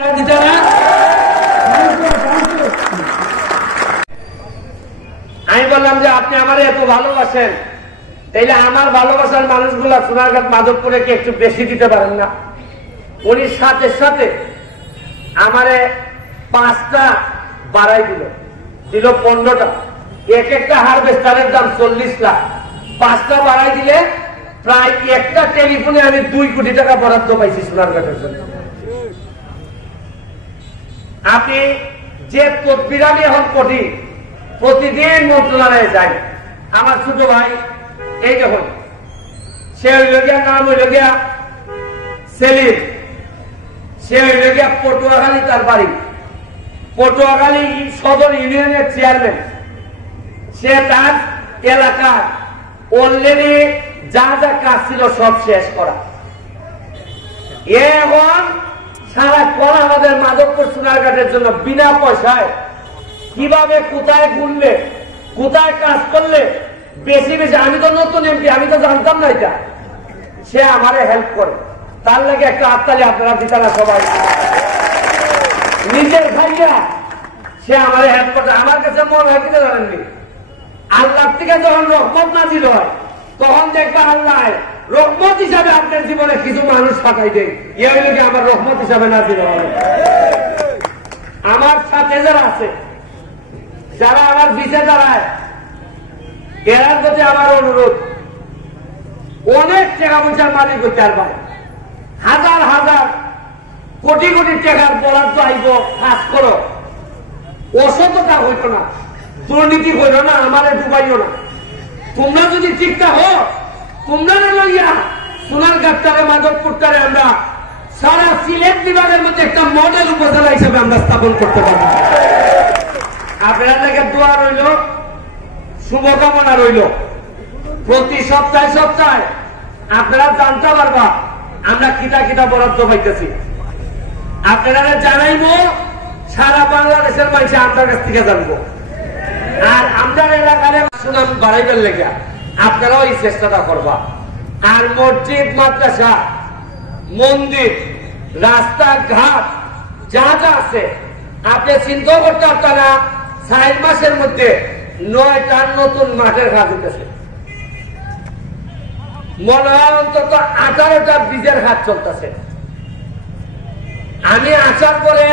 আমি বললাম যে আপনি আমার এত ভালোবাসেন, তাইলে আমার ভালোবাসার মানুষগুলা সোনারঘাট মাধবপুরে কি একটু বেশি দিতে পারেন না? উনি সাথে সাথে আমারে 5টা বাড়াই দিল 15টা। এক একটা হারভেস্টারের দাম 40 লাখ। 5টা বাড়াই দিলে প্রায় একটা টেলিফোনে আমি 2 কোটি টাকা বরাদ্দ পাইছি সোনারঘাটের জন্য। আপনি যে তদবির আমি এখন করি, প্রতিদিন মন্ত্রণালয়ে যাই। আমার ছোট ভাই এই যখন সে হইল গিয়া, নাম হইল গিয়া সেলিম, সে হইল গিয়া পটুয়াখালী, তার বাড়ি পটুয়াখালী সদর ইউনিয়নের চেয়ারম্যান। সে তার এলাকার অলরেডি যা যা কাজ ছিল সব শেষ করা। এখন সারাক্ষণ আমাদের মাধবপুর সোনারঘাটের জন্য বিনা পয়সায় কিভাবে কোথায় ঘুরলে, কোথায় কাজ করলে বেশি বেশি, আমি তো নতুন এমপি, আমি তো জানতাম না এটা, সে আমারে হেল্প করে। তার লাগে একটা হাততালি আপনারা দিতারা সবাই। নিজের ভাইয়া সে আমারে হেল্প করে। আমার কাছে মনে হয় কিনা জানেননি, আল্লাহ থেকে যখন রহমত নাজিল হয় তখন দেখবা আল্লাহ রহমত হিসাবে আপনার জীবনে কিছু মানুষ পাঠাই দেয়। এ হইল কি আমার রহমত হিসাবে নাজিল হয়। আমার সাথে যারা আছে, যারা আমার বিচে দাঁড়ায়, এরার প্রতি আমার অনুরোধ, অনেক টাকা পয়সার মালিক হচ্ছে আর ভাই, হাজার হাজার কোটি কোটি টাকার বরাদ্দ আইব, কাজ করো, অসততা হইত না, দুর্নীতি হইল না, আমারে ডুবাইও না। তোমরা যদি ঠিকঠাক হো, তোমরা লইয়া সোনারঘাটটারে মাধবপুরটারে আমরা সারা সিলেট বিভাগের মধ্যে একটা মডেল উপজেলা হিসেবে আমরা স্থাপন করতে পারবো। আপনার থেকে দোয়া রইল, শুভকামনা রইল। প্রতি সপ্তাহে সপ্তাহে আপনারা জানতে পারবা আমরা কিতা কিতা বরাদ্দ পাইতেছি। আপনারা জানাইবো, সারা বাংলাদেশের মানুষ আপনার কাছ থেকে জানবো। আর আমরা এলাকার সুনাম বাড়াইবার লেগে আপনারাও এই চেষ্টাটা করবা। আর মসজিদ, মাদ্রাসা, মন্দির, রাস্তাঘাট যা যা আছে, আপনি চিন্তা করতে আপনারা 4 মাসের মধ্যে 9টা নতুন মাঠের কাজ হইতেছে। মনে হয় অন্তত 18টা ব্রিজের কাজ চলতেছে। আমি আসার পরে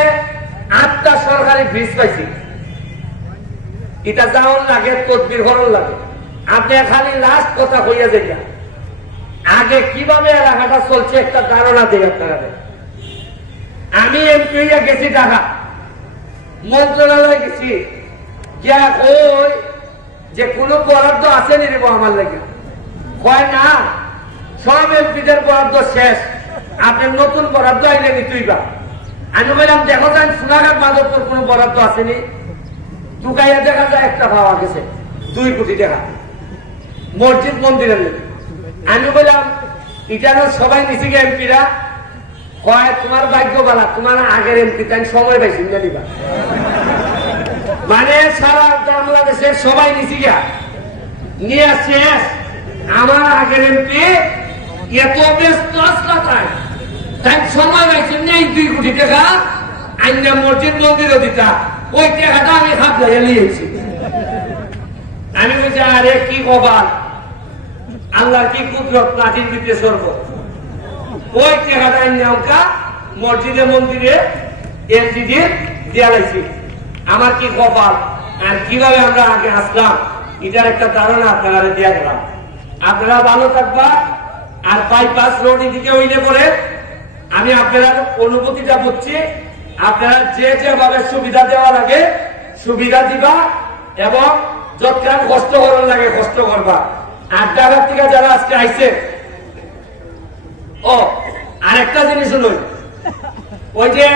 8টা সরকারি ব্রিজ পাইছি। এটা যাওয়ার লাগে, তদবির করার লাগে। আপনি খালি লাস্ট কথা কইয়া যাইয়া, আগে কিভাবে এলাকাটা চলছে একটা ধারণা দিই আপনারা। আমি এমপি হইয়া গেছি ঢাকা, মন্ত্রণালয়ে গেছি, গিয়া কই যে কোন বরাদ্দ আছে নি রে আমার লাগে? কয় না, সব এমপিদের বরাদ্দ শেষ, আপনার নতুন বরাদ্দ আইলে নি তুইবা। আমি বললাম দেখো যান সোনারঘাট মাধবপুর কোন বরাদ্দ আসেনি। টুকাইয়া দেখা যায় একটা পাওয়া গেছে 2 কোটি টাকা মসজিদ মন্দিরের লেগে। আমি বললাম এটা সবাই নিচে গিয়ে এমপিরা, কয় তোমার ভাগ্য বালা, তোমার আগের এমপি তাই সময় পাইছি না দিবা। মানে সারা বাংলাদেশের সবাই নিচে গিয়া নিয়ে শেষ, আমার আগের এমপি এত ব্যস্ত তাই সময় পাইছি না। এই 2 কোটি টাকা আইনা মসজিদ মন্দিরও দিতা, ওই টাকাটা আমি হাত লাগিয়ে নিয়েছি। আমি বলছি আরে কি কবাল, আল্লাহর কি কুদরত, নাটির ভিতরে স্বর্গ। ওই টাকাটা আইনা মসজিদে মন্দিরে এলজিডি দিয়া লাইছি। আমার কি কপাল, আর কিভাবে আমরা আগে আসলাম এটার একটা ধারণা আপনারা দিয়া গেলাম। আপনারা ভালো থাকবা। আর বাইপাস রোড এদিকে হইলে পরে আমি আপনার অনুভূতিটা বুঝছি, আপনারা যে যেভাবে সুবিধা দেওয়া লাগে সুবিধা দিবা, এবং যতক্ষণ কষ্ট করার লাগে কষ্ট করবা। আর ঢাকা থেকে যারা আজকে আইছে, ও আরেকটা জিনিস হলো, ওই যে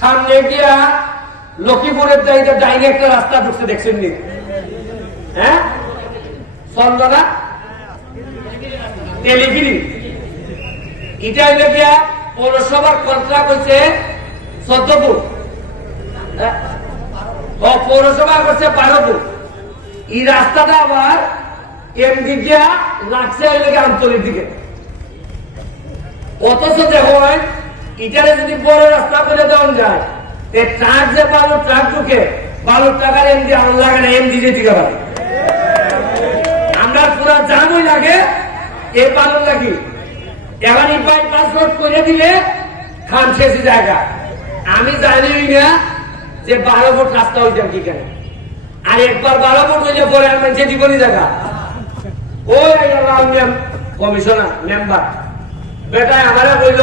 সামনে গিয়া লক্ষ্মীপুরের জায়গা ডাইনে একটা রাস্তা ঢুকছে, দেখছেন নি? হ্যাঁ, চন্দনা টেলিগিরি, এটা হইলে গিয়া পৌরসভার কন্ট্রাক্ট হয়েছে 14 ফুট, পৌরসভা করছে 12 ফুট। এই রাস্তাটা আবার এমডি গিয়া লাগছে হইলে গিয়ে আঞ্চলিক দিকে। অথচ দেখো এটারে যদি বড় রাস্তা করে যায় এই ট্রাক যে বালুর ট্রাক ঢুকে বালুর টাকার এমডি আগুন লাগে না, এমডি যে টিকা পারে। আমরা পুরা জামই লাগে এই বালুর লাগি। এবার এই বাইপাস রোড করে দিলে খান শেষে জায়গা। আমি জানি না যে 12 ফুট রাস্তা হয়ে যাবে কি কেন, আর একবার 12 ফুট হয়ে যাবে পরে আমি যে জীবনী জায়গা ওই কমিশনার মেম্বার বেটায় আমারে বলল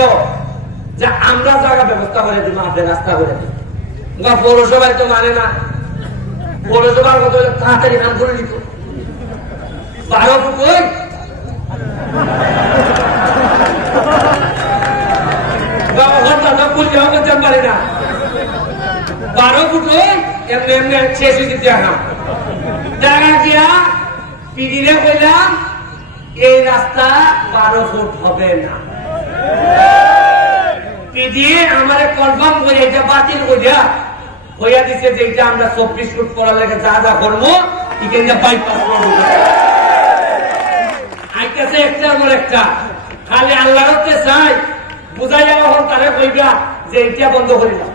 যে আমরা জায়গা ব্যবস্থা করে দিব, আপনি রাস্তা করে দিব। পৌরসভায় তো মানে না, পৌরসভার কত তাড়াতাড়ি নাম করে দিত। 12 ফুট ওই পারি না, 12 ফুট ওই এমনি এমনি শেষ হয়ে দিতে দেখা গিয়া পিডিলে কইলাম এই রাস্তা 12 ফুট হবে না। পিডি আমার কনফার্ম করে এটা বাতিল করিয়া হইয়া দিচ্ছে যে এটা আমরা 24 ফুট করার লেগে যা যা করবো এখানে বাইপাস করবো। আইতেছে একটা আমার একটা খালি আল্লাহ হতে চাই বুঝাই যাওয়া হল তারা কইবা যে এটা বন্ধ করি না,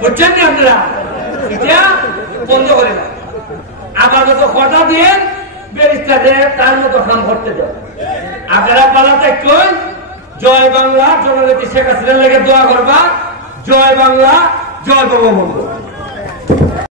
বুঝছেন না আপনারা, এটা বন্ধ করে না। আবার মতো কথা দিয়ে ব্যারিস্টারদের তার মতো কাম করতে দেয়। আপনারা পালাতে কই জয় বাংলা, জননেত্রী শেখ হাসিনার লেগে দোয়া করবা, জয় বাংলা, জয় বঙ্গবন্ধু।